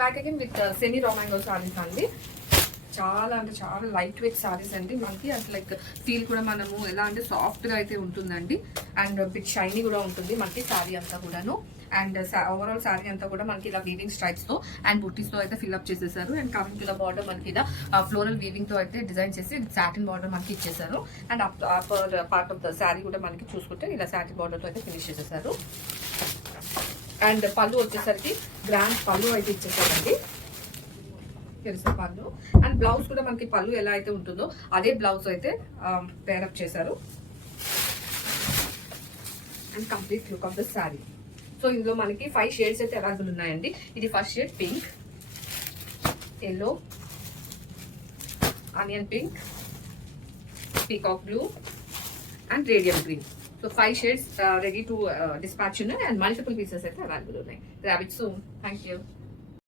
Back again with semi raw mango saris అండి. చాలా అంటే చాలా లైట్ వెయిట్ సారీస్ అండి మనకి. అసలు లైక్ ఫీల్ కూడా మనము ఎలా అంటే సాఫ్ట్గా అయితే ఉంటుందండి. అండ్ బిట్ షైనీ కూడా ఉంటుంది మనకి సారీ అంతా కూడాను. అండ్ ఓవరాల్ సారీ అంతా కూడా మనకి ఇలా వీవింగ్ స్ట్రైప్స్ తో అండ్ బుట్టీస్ తో అయితే ఫిల్అప్ చేసేసారు. And coming to the border మనకి ఇలా ఫ్లోరల్ వీవింగ్ తో అయితే డిజైన్ చేసి సాటిన్ బార్డర్ మనకి ఇచ్చేసారు. And upper part of the sorry కూడా మనకి చూసుకుంటే ఇలా సాటిన్ బార్డర్ తో అయితే ఫినిష్ చేసేసారు. అండ్ పళ్ళు వచ్చేసరికి గ్రాండ్ పళ్ళు అయితే ఇచ్చేసారండి. తెలుసా పళ్ళు. అండ్ బ్లౌజ్ కూడా మనకి పళ్ళు ఎలా అయితే ఉంటుందో అదే బ్లౌజ్ అయితే పేరప్ చేశారు. And complete look of the sari. So ఇందులో మనకి 5 షేడ్స్ అయితే అవైలబుల్ ఉన్నాయండి. ఇది first shade pink, yellow, onion pink, peacock blue and radium green. So 5 shades ready to dispatch ఉన్నాయి. అండ్ మల్టిపుల్ పీసెస్ అయితే అవైలబుల్ ఉన్నాయి. Grab it soon. Thank you.